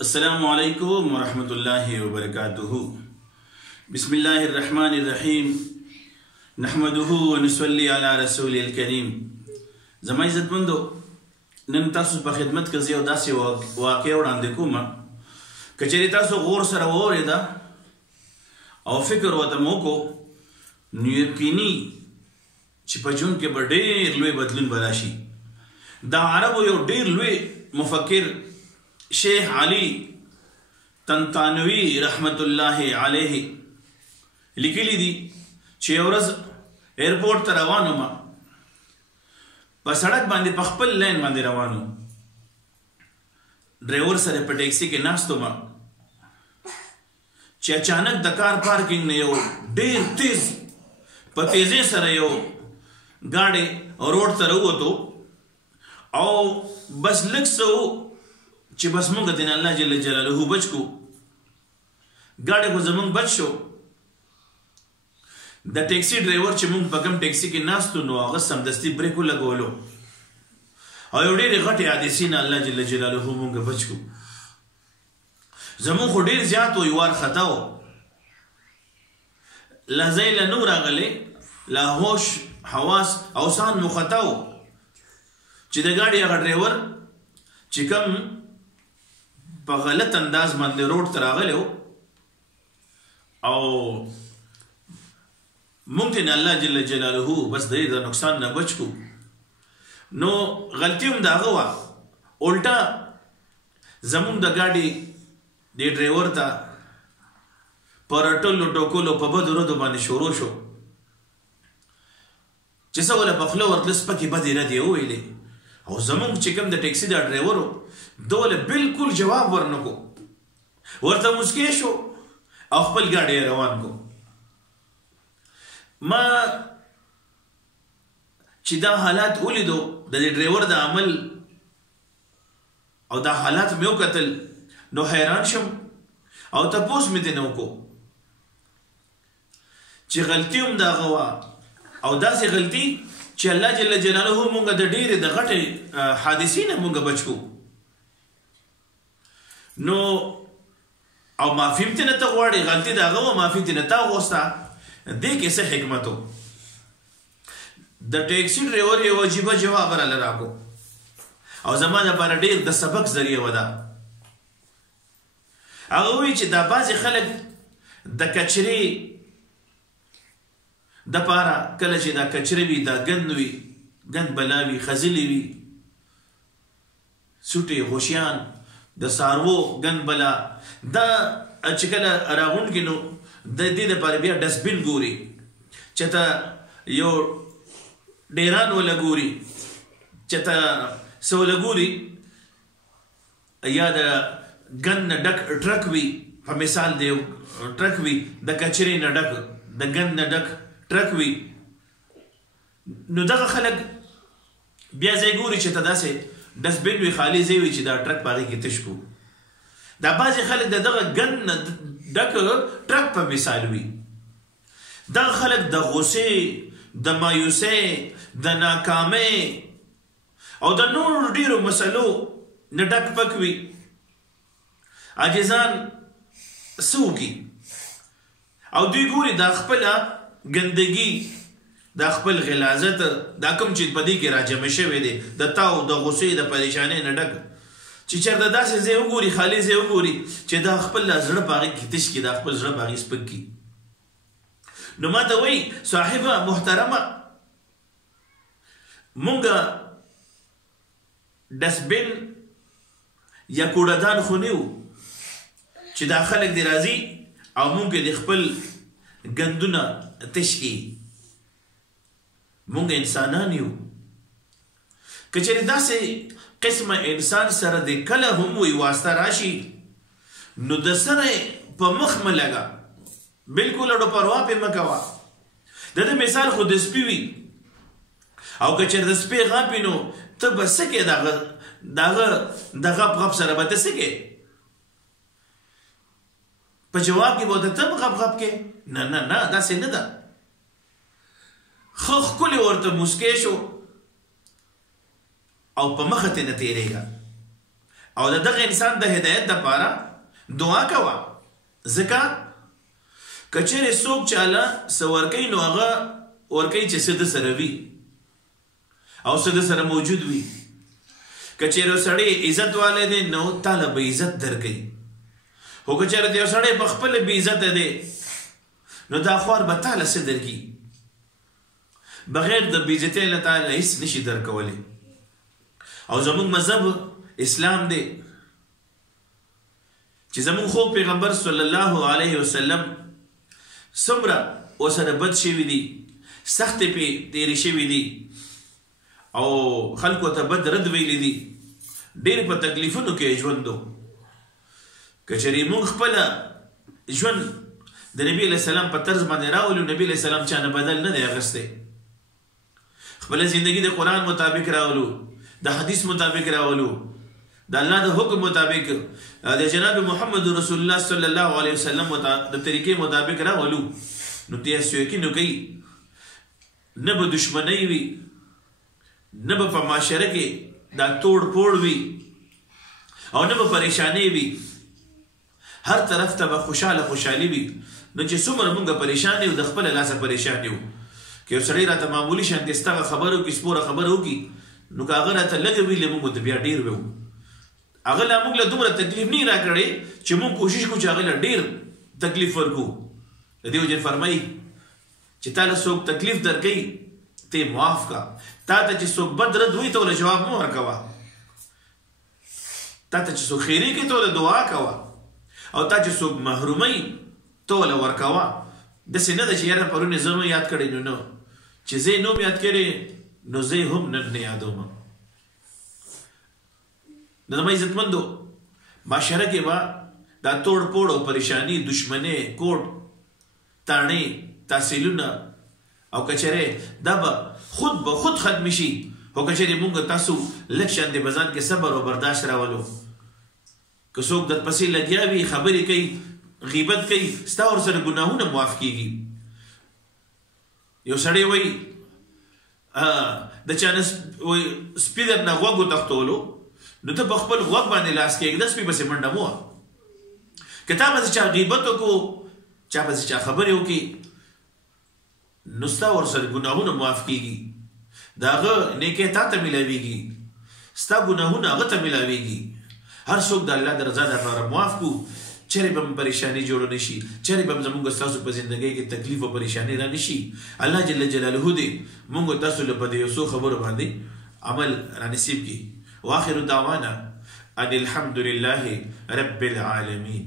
अस्सलामु अलैकुम वरहमतुल्लाहि वबरकातुहु। बिस्मिल्लाहिर्रहमानिर्रहीम। नहमदुहु व नुसल्ली अला रसूलिल करीम। ज़मा इज़्ज़तमंदो, नन तासु په خدمت کې یو داسې واقعه وړاندې کوم که چېرې تاسو غور سره واورېده او فکر ورته مو وکړو نو یقیني چې په ژوند کې به ډېر لوی بدلون به راشي. د عربو یو ډېر لوی مفکر شیخ علي طنطاوي رحمت الله علیه لیکلی دي چې یو ورځ ایرپورټ ته روان وم، په سړک باندې په خپل لین باندې روان وم، ډرایور سره په ټیکسي کې ناست وم چې اچانک د کار پارکینګ نه یو ډېر تیز په تیزۍ سره یو ګاډی روډ ته راووتو او بس لږ څه چې بس مونږ ته الله جل جلاله بچ کو، ګاډی خو زمونږ بچ شو. د ټیکسي ډرایور چې مونږ په کوم ټیکسي کې ناستو نو هغه سمدستي بریک ولګولو او یو ډېرې غټې حادثې نه الله جل جلاله مونږ بچ کو. زمونږ خو ډېر زیات و یوار خطا و، لا ځای له نو راغلی، لا هوش حواس اوسان مو خطا و چې د ګاډي هغه ډرایور چې کوم په غلط انداز باندې روډ ته راغلی و او مونږ ته الله جل جلاله بس د نقصان نه بچ کو. نو غلطي هم د هغه وه، الټا زمونږ د ګاډي دې ډرایور ته په رټلو ټوکلو په بدو ردو باندې شروع شو چې څه وله په خوله ورتله سپکې بدې ردې وویلې او زمونږ چې کوم د ټیکسي دا ډرایور و ده ولې بالکل جواب ورنکو، ورته مسکی شو او خپل ګاډی روان کو. ما چې دا حالات ولیدو د دې ډرایور د عمل او دا حالات مې وکتل نو حیران شم او تپوس مې دې نه وکړو چې غلطي هم د هغه وه او داسې غلطي چې الله جل جلاله مونږ د ډېرې د غټې حادثې نه مونږ بچ کو. نو او معافي هم ترې نه ته غواړې، غلطي د هغه وه معافي ترې نه تا غوسته، دې کې څه حکمت و؟ د ټیکسي ډرایور یو عجیبه جواب راله راکړو او زما لپاره ډېر د سبق ذریعه وه ده. هغه وایي چې دا بعضې خلک د کچرې دپاره کله چې دا کچره وي، دا ګند وي، ګند بلا وي، خزلې وي، سوټې غوشیان د څاروو ګند بلا دا چې کله راغونډ کړي نو د دې دپاره بیا ډسبین ګوري چې ته یو ډیران وله ګوري، چې ته څه وله ګوري، یا د ګند نه ډک ټرک وي، په مثال د یو ټرک وي د کچرې نه ډک، د ګند نه ډک ټرک وي، نو دغه خلک بیا ځای ګوري چې ته داسې ډسبین وي، خالي ځای وي چې دا ټرک په هغې کې تش کړو. دا بعضې خلک د دغه ګند نه ډک ټرک په مثال وي. دغه خلک د غصې، د مایوسۍ، د ناکامۍ او د نورو ډېرو مسلو نه ډک پک وي. عاجزان څه وکړي او دوی ګوري دا خپله ګندګي، دا خپل غلاظت، دا کوم چې په دې کې راجمع شوی دی د تاو د غصې د پریشانۍ نه ډک، چې چېرته داسې ځای وګوري، خالي ځای وګوري چې دا خپل زړه په هغې کې تش کړي، دا خپل زړه په هغې سپک کړي. نو ما ته وایي صاحبه محترمه، مونږ ډسبین یا کوړهدان خو نه یو چې دا خلک دې راځي او مونږ د خپل ګندونه تش کړي. مونږ انسانان یو، که چېرې داسې قسمه انسان سره د کله هم وي واسطه راشي نو د سره په مخ مه لګه، بلکل اډو پروا پې مه کوه. د ده مثال خو د سپي وي او که چېرې د سپي غپ وي نو ته به څه کې د هغه د غپ غپ سره به ته څه کې په جواب کې به ورته ته غپ غپ کې؟ نه نه نه، داسې نه ده. ښه ښکلې ورته مسکی شو او په مخه ته نه تیریږه، او دغه انسان د هدایت دپاره دعا کوه. ځکه که چیرې څوک چاله څه ورکوي نو هغه ورکوي چې څه د سره وي او څه د سره موجود وي. که چیرې سړی عزت والی دی نو تاله به عزت درکوي، خو که چیرې یو سړی په خپله بې عزته دی نو دا خوار به تاله څه درکي. بغیر د بې عزتۍ له تاله هېڅ نشي درکولی. او زموږ مذهب اسلام دی چې زموږ خوږ پیغمبر صلی الله علیه وسلم څومره ورسره بد شوي دي، سختې پې تېرې شوي دي او خلکو ته بد رد ویلی دي، ډېر په تکلیفونو کې ژوند و. که چېرې موږ خپله ژوند د نبي علیه السلام په طرز باندې راولو، نبي علیه السلام چا نه بدل نه دی اخیستی، خپله زندگی د قرآن مطابق راولو، د حدیث مطابق راولو، د الله د حکم مطابق، د جناب محمد رسول الله صلی الله علیه وسلم د طریقې مطابق راولو، نو تاسو یقین وکړئ نه به دشمنۍ وي، نه به په معاشره کې دا توړ پوړ وي او نه به پریشانۍ وي، هر طرف ته به خوشحالي وي. نو چې څومره مونږ پریشان یو، د خپله لاسه پریشان یو، که یو سړی راته معمولي شانتې ستغه خبره وکړي، سپوره خبره وکړي، نو که هغه راته لږه وي له مونږ ته بیا ډېر وي. هغه لا موږ له دومره تکلیف نه راکړی چې مونږ کوشش کوو چې هغه له ډېر تکلیف ورکو. د دې وجې فرمایي چې تا له څوک تکلیف درکوي ته یې معاف کا، تا ته چې څوک بد رد وایي ته ورله جواب مه ورکوه، تا ته چې څوک خیرې کوي ته ورله دعا کوه، او تا چې څوک محروموي ته ورله ورکوه. داسې نه ده چې یاره پرون یې زه نو یاد کړی نو نه، چې زه یې نوم یاد کړی نو زه یې هم نن نه یادوم. د زما عزتمندو معاشره کې به دا توړ پوړ او پریشاني، دشمنۍ، کوټ تاڼې، تحصیلونه او که چېرې دا به خود ختم شي، خو که چېرې مونږ تاسو لږ شانتې په ځان کې صبر او برداشت راولو. که څوک در پسې لګیا وي، خبرې کوي، غیبت کوي، ستا ورسره ګناهونه معاف کېږي. یو سړی وایي د چا نه سپي درنه غوږ وتښتولو نو ته په خپل غوږ باندې لاس کېږده، سپي پسې منډه مه وه. که تا پسې چا غیبت وکړو، چا پسې چا خبرې وکړي، نو ستا ورسره ګناهونه معاف کېږي، د هغه نیکۍ تا ته میلاویږي، ستا ګناهونه هغه ته میلاویږي. هر څوک د الله د رضا دپاره معاف کړو، چېرې به م پریشاني جوړه نه شي، چېرې به م زموږ ستاسو په زندګۍ کې تکلیف او پریشاني را نه شي. الله جل جلاله دې موږ تاسو له په دې یو څو خبرو باندې عمل را نصیب کړي. واخر دعوانا ان الحمد لله رب العالمین.